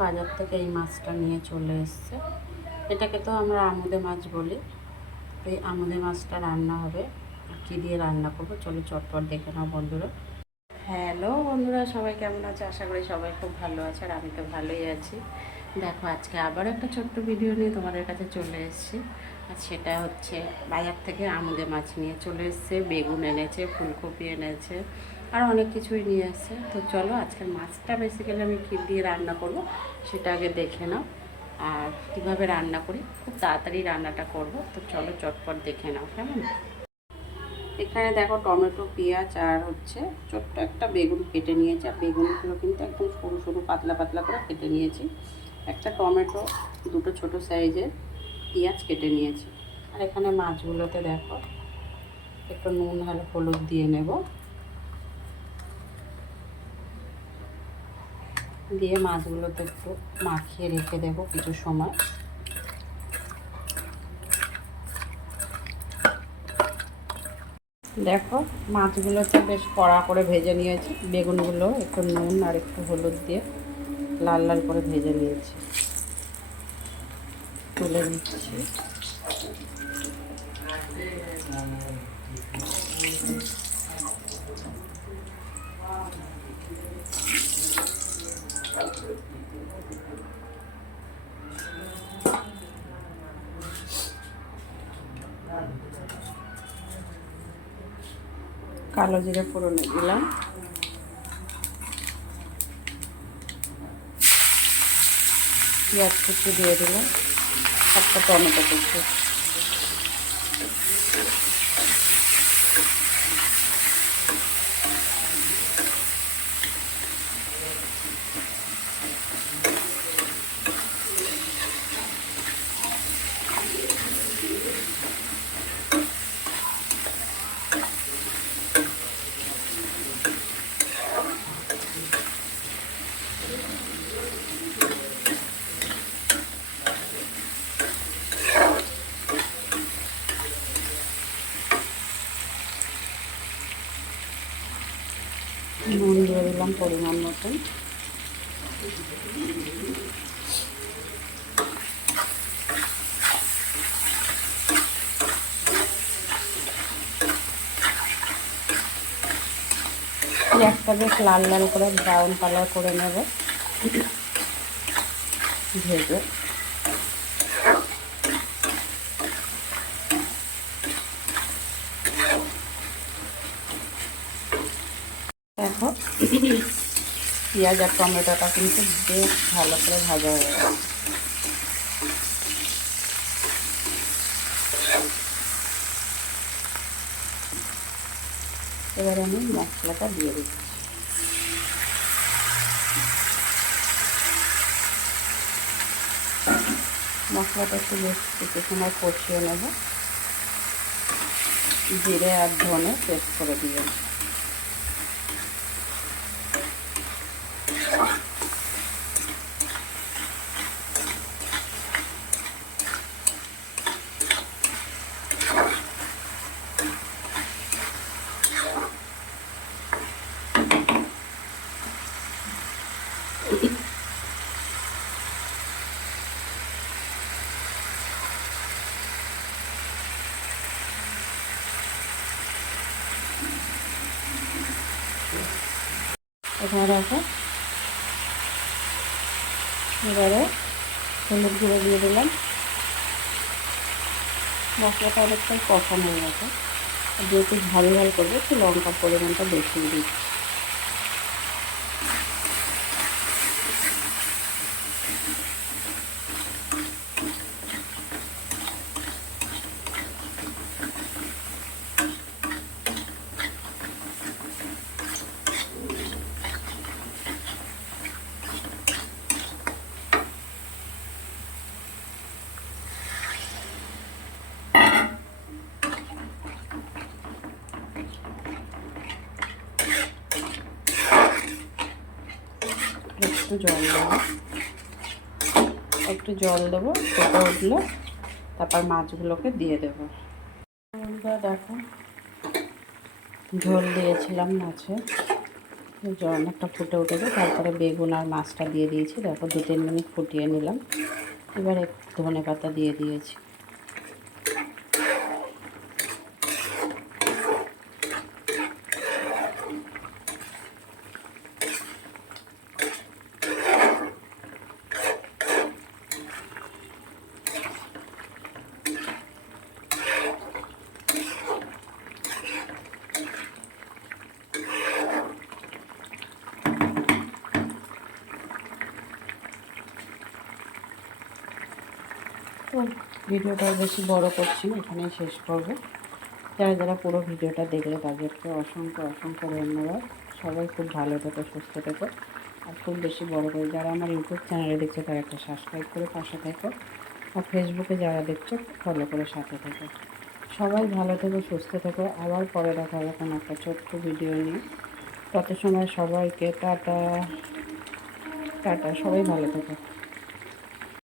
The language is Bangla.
বাজার থেকে এই মাছটা নিয়ে চলে এসছে। এটাকে তো আমরা আমুদে মাছ বলি। এই আমুদে মাছটা রান্না হবে। আর কী দিয়ে রান্না করবো চলো চটপট দেখে নাও বন্ধুরা। হ্যালো বন্ধুরা, সবাই কেমন আছে? আশা করি সবাই খুব ভালো আছে, আর আমি তো ভালোই আছি। দেখো, আজকে আবার একটা ছোট্ট ভিডিও নিয়ে তোমাদের কাছে চলে এসেছি। আর সেটা হচ্ছে বাজার থেকে আমুদে মাছ নিয়ে চলে এসছে, বেগুন এনেছে, ফুলকপি এনেছে, আর অনেক কিছুই নিয়ে এসছে। তো চলো আজকের মাছটা বেসিক্যালি আমি কী দিয়ে রান্না করব সেটা আগে দেখে নাও। আর কীভাবে রান্না করি, খুব তাড়াতাড়ি রান্নাটা করব। তো চলো চটপট দেখে নাও কেমন। এখানে দেখো টমেটো, পেঁয়াজ আর হচ্ছে ছোট্ট একটা বেগুন কেটে নিয়েছি। আর বেগুনগুলো কিন্তু একদম সরু সরু পাতলা পাতলা করে কেটে নিয়েছি। একটা টমেটো, দুটো ছোট সাইজের পেঁয়াজ কেটে নিয়েছি। আর এখানে মাছগুলোতে দেখো একটু নুন আর হলুদ দিয়ে নেব, দিয়ে মাছগুলোতে একটু মাখিয়ে রেখে দেবো কিছু সময়। দেখো মাছগুলোতে বেশ কড়া করে ভেজে নিয়েছি, বেগুনগুলো একটু নুন আর একটু হলুদ দিয়ে লাল লাল করে ভেজে নিয়েছি। তুলে নিচ্ছি। কালো জিরে ফোড়নে দিলাম, পেঁয়াজ কুচি দিয়ে দিলাম, একটা টমেটো কুচি। নুন দিয়ে দিলাম পরিমাণ মতন। পেঁয়াজটা বেশ লাল লাল করে ব্রাউন কালার করে নেব ভেজে। দেখো পেঁয়াজ আর টমেটোটা কিন্তু বেশ ভালো করে ভাজা হয়ে গেছে। এবার আমি মশলাটা দিয়ে দিচ্ছি। মশলাটা একটু বেশ কিছু সময় কষিয়ে নেব, জিরে আর ধনে পেস্ট করে দিয়ে। এখানে দেখো এবারে হলুদ গুঁড়ো দিয়ে দিলাম। মশলাটা অনেকটাই কষানো হয়ে গেছে। যেহেতু ঝাল ঝাল করবো একটু লঙ্কার পরিমাণটা বেশি দিচ্ছি। একটু জল দেবো, ফুটে উঠলে তারপর মাছগুলোকে দিয়ে দেবো। দেখো ঝোল দিয়েছিলাম মাছে, অনেকটা ফুটে উঠেছে, তারপরে বেগুন আর মাছটা দিয়ে দিয়েছি। দেখো 2-3 মিনিট ফুটিয়ে নিলাম। এবারে ধনে পাতা দিয়ে দিয়েছি। তো ভিডিওটা বেশি বড় করছি না, এখানেই শেষ করব। যারা যারা পুরো ভিডিওটা দেখলে তাদেরকে অসংখ্য অসংখ্য ধন্যবাদ। সবাই খুব ভালো থেকো, সুস্থ থেকো। আর খুব বেশি বড় করে যারা আমার ইউটিউব চ্যানেলে দেখছো তারা একটা সাবস্ক্রাইব করে পাশে থেকো, আর ফেসবুকে যারা দেখছো ফলো করে সাথে থেকো। সবাই ভালো থেকো, সুস্থ থেকো। আবার পরে দেখা হবে কোনো একটা ছোট্ট ভিডিও নিয়ে। তত সময় সবাইকে টাটা টাটা, সবাই ভালো থেকো।